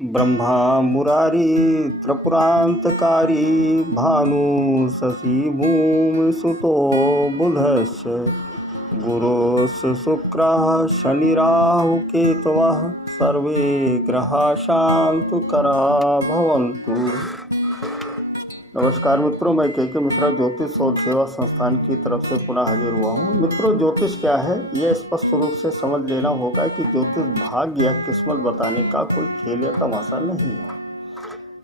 ब्रह्मा मुरारी त्रिपुरान्तकारी भानु शशि भूमिसुतो बुधश्च गुरोस् शुक्रः शनिराहुकेतवः सर्वे ग्रहाः शान्तकरा भवन्तु। नमस्कार मित्रों, मैं के मिश्रा ज्योतिष और सेवा संस्थान की तरफ से पुनः हाजिर हुआ हूँ। मित्रों, ज्योतिष क्या है यह स्पष्ट रूप से समझ लेना होगा कि ज्योतिष भाग्य या किस्मत बताने का कोई खेल या तमाशा नहीं है।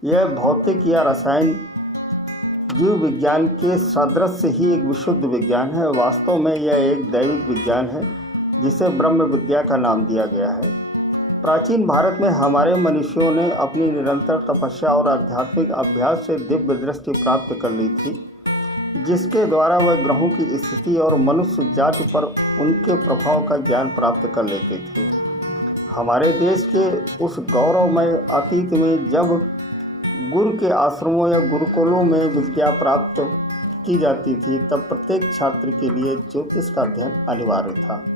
यह भौतिक या रसायन जीव विज्ञान के सदृश ही एक विशुद्ध विज्ञान है। वास्तव में यह एक दैविक विज्ञान है जिसे ब्रह्म विद्या का नाम दिया गया है। प्राचीन भारत में हमारे मनुष्यों ने अपनी निरंतर तपस्या और आध्यात्मिक अभ्यास से दिव्य दृष्टि प्राप्त कर ली थी, जिसके द्वारा वह ग्रहों की स्थिति और मनुष्य जाति पर उनके प्रभाव का ज्ञान प्राप्त कर लेते थे। हमारे देश के उस गौरवमय अतीत में जब गुरु के आश्रमों या गुरुकुलों में विद्या प्राप्त की जाती थी, तब प्रत्येक छात्र के लिए ज्योतिष का अध्ययन अनिवार्य था।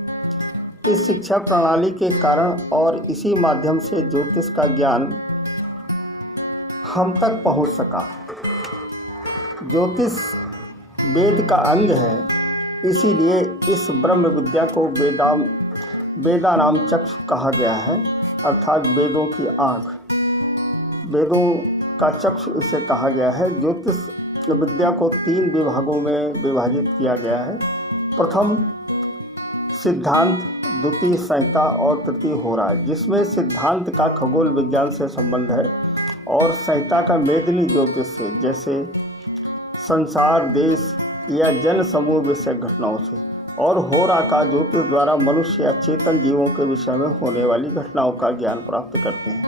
इस शिक्षा प्रणाली के कारण और इसी माध्यम से ज्योतिष का ज्ञान हम तक पहुंच सका। ज्योतिष वेद का अंग है, इसीलिए इस ब्रह्म विद्या को वेदानाम चक्षु कहा गया है, अर्थात वेदों की आँख। वेदों का चक्षु इसे कहा गया है। ज्योतिष विद्या को 3 विभागों में विभाजित किया गया है। प्रथम सिद्धांत, द्वितीय संहिता और तृतीय होरा, जिसमें सिद्धांत का खगोल विज्ञान से संबंध है और संहिता का मेदिनी ज्योतिष से, जैसे संसार, देश या जन समूह विषय घटनाओं से, और होरा का ज्योतिष द्वारा मनुष्य या चेतन जीवों के विषय में होने वाली घटनाओं का ज्ञान प्राप्त करते हैं।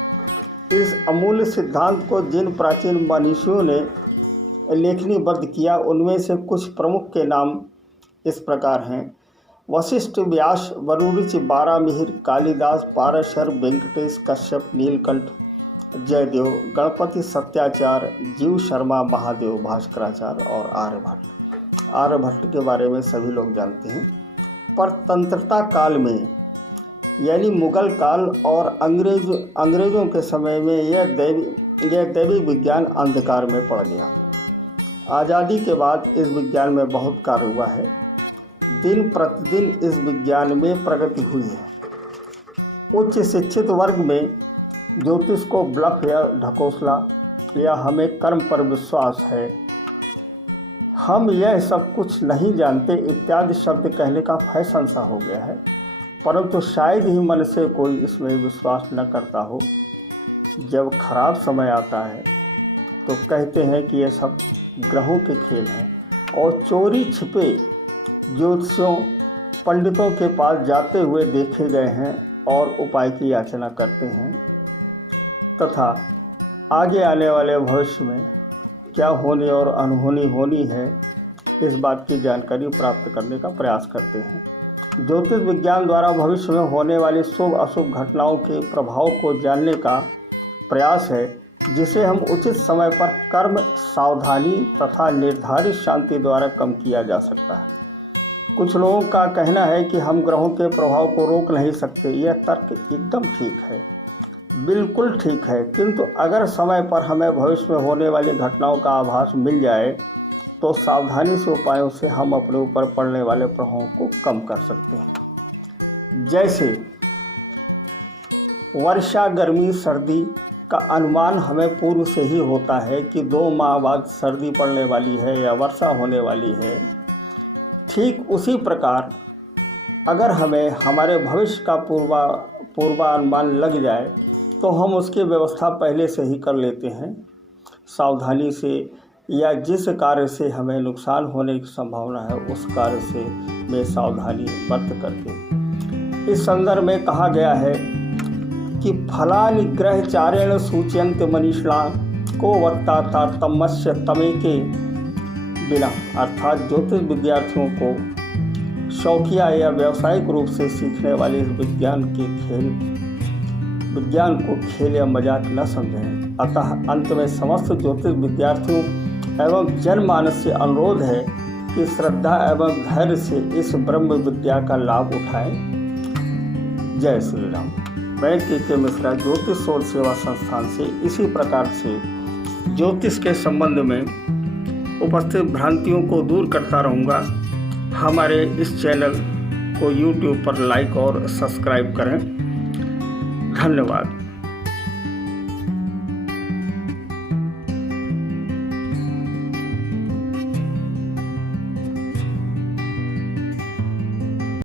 इस अमूल्य सिद्धांत को जिन प्राचीन मनीषियों ने लेखनीबद्ध किया, उनमें से कुछ प्रमुख के नाम इस प्रकार हैं: वशिष्ठ, व्यास, वरुणिच, बारामिहिर, कालिदास, पाराशर, वेंकटेश, कश्यप, नीलकंठ, जयदेव, गणपति, सत्याचार्य, जीव शर्मा, महादेव, भास्कराचार्य और आर्यभट्ट। आर्यभट्ट के बारे में सभी लोग जानते हैं। परतंत्रता काल में यानी मुगल काल और अंग्रेज़ों के समय में यह दैवी विज्ञान अंधकार में पड़ गया। आज़ादी के बाद इस विज्ञान में बहुत कार्य हुआ है। दिन प्रतिदिन इस विज्ञान में प्रगति हुई है। उच्च शिक्षित वर्ग में ज्योतिष को ब्लफ या ढकोसला या हमें कर्म पर विश्वास है, हम यह सब कुछ नहीं जानते इत्यादि शब्द कहने का फैशन सा हो गया है। परंतु शायद ही मन से कोई इसमें विश्वास न करता हो। जब खराब समय आता है तो कहते हैं कि यह सब ग्रहों के खेल हैं और चोरी छिपे ज्योतिषियों, पंडितों के पास जाते हुए देखे गए हैं और उपाय की याचना करते हैं तथा आगे आने वाले भविष्य में क्या होनी और अनहोनी होनी है, इस बात की जानकारी प्राप्त करने का प्रयास करते हैं। ज्योतिष विज्ञान द्वारा भविष्य में होने वाली शुभ अशुभ घटनाओं के प्रभाव को जानने का प्रयास है, जिसे हम उचित समय पर कर्म, सावधानी तथा निर्धारित शांति द्वारा कम किया जा सकता है। कुछ लोगों का कहना है कि हम ग्रहों के प्रभाव को रोक नहीं सकते। यह तर्क एकदम ठीक है, बिल्कुल ठीक है, किंतु अगर समय पर हमें भविष्य में होने वाली घटनाओं का आभास मिल जाए तो सावधानी से उपायों से हम अपने ऊपर पड़ने वाले प्रभावों को कम कर सकते हैं। जैसे वर्षा, गर्मी, सर्दी का अनुमान हमें पूर्व से ही होता है कि 2 माह बाद सर्दी पड़ने वाली है या वर्षा होने वाली है। ठीक उसी प्रकार अगर हमें हमारे भविष्य का पूर्वानुमान लग जाए तो हम उसकी व्यवस्था पहले से ही कर लेते हैं, सावधानी से, या जिस कार्य से हमें नुकसान होने की संभावना है उस कार्य से में सावधानी बरत करके। इस संदर्भ में कहा गया है कि फलानि ग्रह चारेण सूचयन्त मनीषा को वत्ता तमस्य तमेके बिना, अर्थात ज्योतिष विद्यार्थियों को शौकिया या व्यावसायिक रूप से सीखने वाले इस विज्ञान को खेल या मजाक न समझें। अतः अंत में समस्त ज्योतिष विद्यार्थियों एवं जनमानस से अनुरोध है कि श्रद्धा एवं धैर्य से इस ब्रह्म विद्या का लाभ उठाएं। जय श्री राम। मैं के मिश्रा ज्योतिष और सेवा संस्थान से इसी प्रकार से ज्योतिष के संबंध में उपस्थित भ्रांतियों को दूर करता रहूँगा। हमारे इस चैनल को YouTube पर लाइक और सब्सक्राइब करें। धन्यवाद।